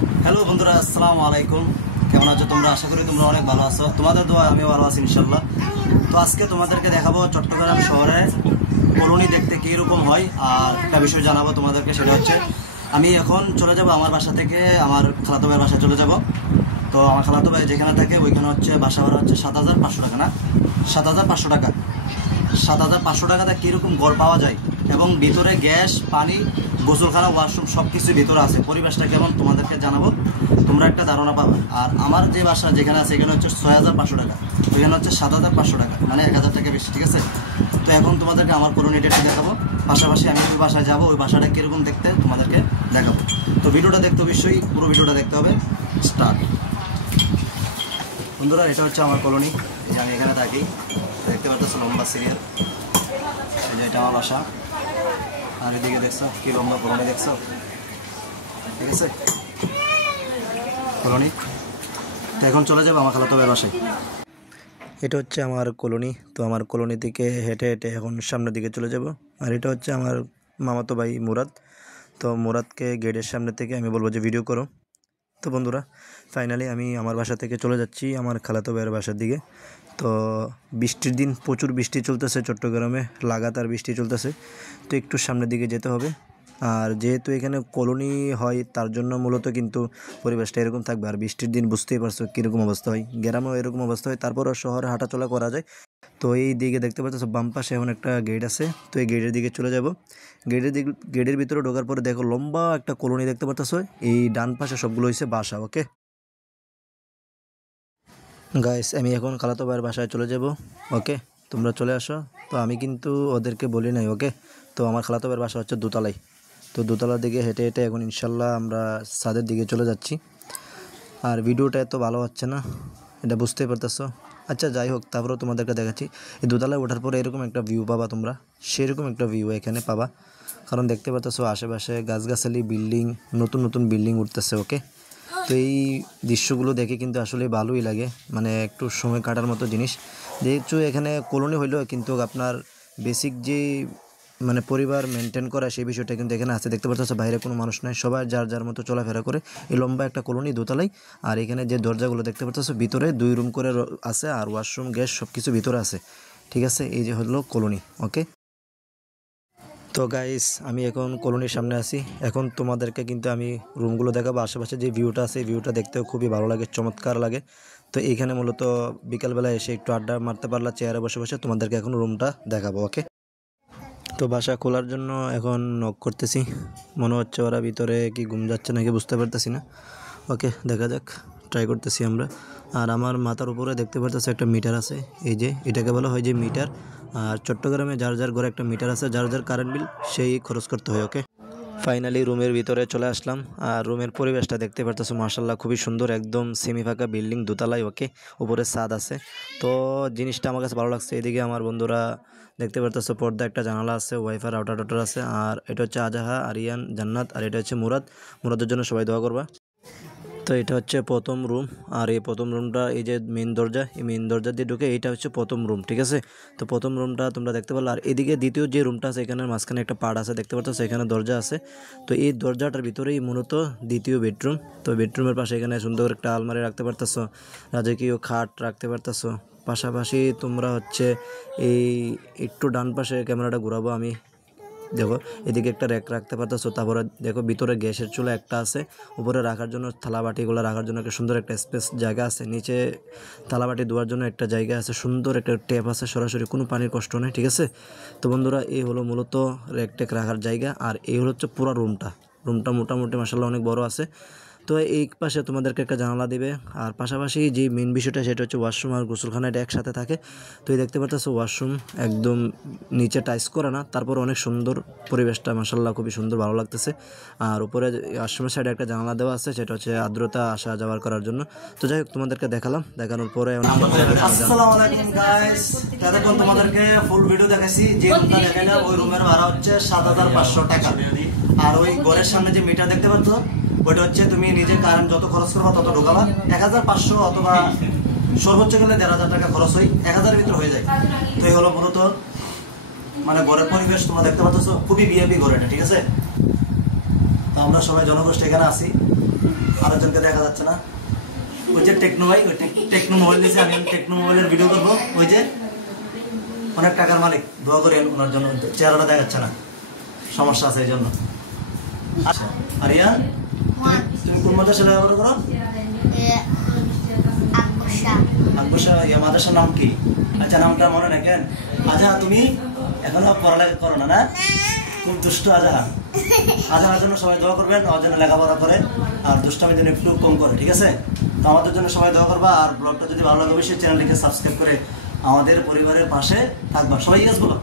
Hello বন্ধুরা, আসসালামু আলাইকুম। কেমন আছো তোমরা? আশা করি তোমরা অনেক ভালো আছো। তোমাদের দোয়া আমিও ভালো আছি ইনশাল্লাহ। তো আজকে তোমাদেরকে দেখাবো চট্টগ্রাম শহরে কলোনি দেখতে কীরকম হয়, আর একটা বিষয় জানাবো তোমাদেরকে। সেটা হচ্ছে আমি এখন চলে যাব আমার বাসা থেকে আমার খালাতো ভাইয়ের বাসায় চলে যাব। তো আমার খালাতো ভাই যেখানে থাকে ওইখানে হচ্ছে বাসা ভাড়া হচ্ছে 7,500 টাকা, না 7,500 টাকা। 7,500 টাকাতে কীরকম ঘর পাওয়া যায় এবং ভিতরে গ্যাস, পানি, গোসলখানা, ওয়াশরুম সব কিছু ভিতরে আছে। পরিবেশটা কেমন তোমাদেরকে জানাবো, তোমরা একটা ধারণা পাবে। আর আমার যে বাসা যেখানে আছে এখানে হচ্ছে 6,500 টাকা, ওইখানে হচ্ছে 7,500 টাকা, মানে 1,000 টাকা বেশি, ঠিক আছে। তো এখন তোমাদেরকে আমার কলোনিটা একটু দেখাবো, পাশাপাশি আমি ওই বাসায় যাবো, ওই বাসাটা কীরকম দেখতে তোমাদেরকে দেখাবো। তো ভিডিওটা দেখতে অবশ্যই পুরো ভিডিওটা দেখতে হবে। স্টার্ট। বন্ধুরা, এটা হচ্ছে আমার কলোনি, এই যে আমি এখানে থাকি, দেখতে পাচ্ছ লম্বা সিরিয়াল। এই যে এটা আমার বাসা, আর এদিকে দেখছো কি লম্বা কলোনি দেখছো, ঠিক আছে কলোনি। তো এখন চলে যাবো আমার খালাতো ভাইয়ের বাসায়। এটা হচ্ছে আমার কলোনি। তো আমার কলোনি থেকে হেঁটে হেঁটে এখন সামনের দিকে চলে যাব। আর এটা হচ্ছে আমার মামাতো ভাই মুরাদ। তো মুরাদকে গেটের সামনে থেকে আমি বলবো যে ভিডিও করো। তো বন্ধুরা, ফাইনালি আমি আমার বাসা থেকে চলে যাচ্ছি আমার খালাতো ভাইয়ের বাসার দিকে। তো বৃষ্টির দিন, প্রচুর বৃষ্টি চলতেছে চট্টগ্রামে, লাগাতার বৃষ্টি চলতেছে। তো একটু সামনের দিকে যেতে হবে। আর যেহেতু এখানে কলোনি হয় তার জন্য মূলত কিন্তু পরিবেশটা এরকম থাকবে। আর বৃষ্টির দিন বুঝতেই পারছো কীরকম অবস্থা হয়, গ্রামেও এরকম অবস্থা হয়, তারপরও শহরে হাঁটাচলা করা যায়। তো এই দিকে দেখতে পাচ্ছ বাম পাশে এমন একটা গেট আছে। তো এই গেটের দিকে চলে যাব। গেটের ভিতরে ঢোকার পরে দেখো লম্বা একটা কলোনি দেখতে পাচ্ছ। এই ডান পাশে সবগুলো হয়েছে বাসা। ওকে গাইস, আমি এখন খালাতো ভাইয়ের বাসায় চলে যাব। ওকে, তোমরা চলে আসো। তো আমি কিন্তু ওদেরকে বলি নাই। ওকে, তো আমার খালাতো ভাইয়ের বাসা হচ্ছে দোতলায়। তো দোতলার দিকে হেঁটে হেঁটে এখন ইনশাল্লাহ আমরা ছাদের দিকে চলে যাচ্ছি। আর ভিডিওটা এত ভালো হচ্ছে না, এটা বুঝতেই পারতেছো। আচ্ছা যাই হোক, তারপরেও তোমাদেরকে দেখাচ্ছি। এই দোতলায় ওঠার পরে এরকম একটা ভিউ পাবা তোমরা, সেরকম একটা ভিউ এখানে পাবা। কারণ দেখতে পারতেছো আশেপাশে গাছগাছালি, বিল্ডিং, নতুন নতুন বিল্ডিং উঠতেছে। ওকে, তো এই দৃশ্যগুলো দেখে কিন্তু আসলে ভালোই লাগে, মানে একটু সময় কাটার মতো জিনিস। যেহেতু এখানে কলোনি হইলেও কিন্তু আপনার বেসিক যে মানে পরিবার মেনটেন করা সেই বিষয়টা কিন্তু এখানে আছে। দেখতে পাচ্ছ বাইরে কোনো মানুষ নাই, সবাই যার যার মতো চলাফেরা করে। এই লম্বা একটা কলোনি দোতলাই। আর এখানে যে দরজাগুলো দেখতে পাচ্ছ ভিতরে 2 রুম করে আছে, আর ওয়াশরুম, গ্যাস সব কিছু ভিতরে আছে, ঠিক আছে। এই যে হলো কলোনি। ওকে, তো গাইস আমি এখন কলোনির সামনে আছি। এখন তোমাদেরকে কিন্তু আমি রুমগুলো দেখাবো। আশেপাশে যে ভিউটা আছে এই ভিউটা দেখতেও খুবই ভালো লাগে, চমৎকার লাগে। তো এইখানে মূলত বিকালবেলা এসে একটু আড্ডা মারতে পারলা চেয়ারে বসে বসে। তোমাদেরকে এখন রুমটা দেখাবো। ওকে, তো বাসা খোলার জন্য এখন নক করতেছি। মনে হচ্ছে ওরা ভিতরে কি ঘুম যাচ্ছে নাকি বুঝতে পারতেছি না। ওকে, দেখা যাক, ট্রাই করতেছি আমরা। আর আমার মাথার উপরে দেখতে পারতেছে একটা মিটার আছে। এই যে এটাকে বলা হয় যে মিটার। আর চট্টগ্রামে যার যার ঘরে একটা মিটার আছে, যার যার কারেন্ট বিল সেই খরচ করতে হয়। ওকে, ফাইনালি রুমের ভিতরে চলে আসলাম। আর রুমের পরিবেশটা দেখতে পারতেছো মাশাআল্লাহ খুবই সুন্দর, একদম সেমি ফাঁকা বিল্ডিং, দোতলায়। ওকে, উপরে ছাদ আছে। তো জিনিসটা আমার কাছে ভালো লাগছে। এদিকে আমার বন্ধুরা দেখতে পারতেছো পর্দা একটা জানালা আছে, ওয়াইফাই রাউটার টাউটার আছে। আর এটা হচ্ছে আজাহা, আরিয়ান, জান্নাত, আর এটা হচ্ছে মুরাদের জন্য সবাই দোয়া করবা। তো এটা হচ্ছে প্রথম রুম। আর এই প্রথম রুমটা, এই যে মেন দরজা, এই মেন দরজা দিয়ে ঢুকে এইটা হচ্ছে প্রথম রুম, ঠিক আছে। তো প্রথম রুমটা তোমরা দেখতে পারলো। আর এদিকে দ্বিতীয় যে রুমটা আছে এখানের মাঝখানে একটা পার্ট আছে, দেখতে পাচ্ছ এখানে দরজা আছে। তো এই দরজাটার ভিতরেই মূলত দ্বিতীয় বেডরুম। তো বেডরুমের পাশে এখানে সুন্দর একটা আলমারি রাখতে পারতেছো, রাজকীয় খাট রাখতে পারতেছো। পাশাপাশি তোমরা হচ্ছে এই একটু ডান পাশে ক্যামেরাটা ঘুরাবো আমি, দেখো এদিকে একটা র্যাক রাখতে পারতেছো। তারপরে দেখো ভিতরে গ্যাসের চুলা একটা আছে, উপরে রাখার জন্য থালা বাটিগুলো রাখার জন্য একটা সুন্দর একটা স্পেস জায়গা আছে। নিচে থালা বাটি ধোয়ার জন্য একটা জায়গা আছে, সুন্দর একটা ট্যাপ আছে, সরাসরি কোনো পানির কষ্ট নেই, ঠিক আছে। তো বন্ধুরা, এই হলো মূলত র্যাক ট্যাক রাখার জায়গা। আর এই হলো হচ্ছে পুরো রুমটা মোটামুটি মাশাআল্লাহ অনেক বড় আছে। তো এই পাশে তোমাদেরকে একটা জানালা দিবে। আর পাশাপাশি যে মেন বিষয়টা সেটা হচ্ছে ওয়াশরুম আর গোসলখানা, এটা একসাথে থাকে। তো এই দেখতে পাচ্ছ ওয়াশরুম একদম নিচে টাইস করা না, তারপর অনেক সুন্দর পরিবেশটা মাশাআল্লাহ খুবই সুন্দর, ভালো লাগতেছে। আর উপরে ওয়াশরুমের সাইডে একটা জানালা দেওয়া আছে, সেটা হচ্ছে আর্দ্রতা আসা যাওয়ার করার জন্য। তো যাই হোক, তোমাদেরকে দেখালাম, দেখানোর পরে আসসালামু আলাইকুম গাইস, এতক্ষণ তোমাদেরকে ফুল ভিডিও দেখাইছি। যে রুমটা দেখাইলাম ওই রুমের ভাড়া হচ্ছে 7,500 টাকা। আর ওই ঘরের সামনে যে মিটার দেখতে পাচ্ছ ওইটা হচ্ছে তুমি নিজে কারেন্ট যত খরচ করবা তত ঢোকাবা। 1,500 অথবা সর্বোচ্চ গেলে 1,500 টাকা খরচ হয়, 1,000-এর ভিতরে হয়ে যায়। তো এই হলো মূলত মানে ঘরের পরিবেশ। তোমরা দেখতে পাচ্ছ খুবই ভিআইপি ঘর এটা, ঠিক আছে। তো আমরা সবাই জনগোষ্ঠী এখানে আছি। আরেকজনকে দেখা যাচ্ছে না, ওই যে টেকনো ভাই, ওই টেকনো মোবাইল দিয়েছে, আমি টেকনো মোবাইলের ভিডিও করবো। ওই যে অনেক টাকার মালিক, দোয়া করেন ওনার জন্য, চেহারাটা দেখাচ্ছে না, সমস্যা আছে এই জন্য। আচ্ছা আরিয়া, তুমি কোন মাদ্রাসায় লেখাপড়া করো? আকবশা। মাদ্রাসার নাম কি? আচ্ছা নামটা মনে রাখেন। আজাহা তুমি এখনো পড়ালেখা করো না? না, খুব দুষ্ট আজাহা। আজাহার জন্য সবাই দোয়া করবেন, ওর জন্য লেখাপড়া করে আর দুষ্টামির জন্য একটু কম করে, ঠিক আছে? তো আমাদের জন্য সবাই দোয়া করবা, আর ব্লগটা যদি ভালো লাগে অবশ্যই চ্যানেলটিকে সাবস্ক্রাইব করে আমাদের পরিবারের পাশে থাকবা। সবাই ইয়েস বলো।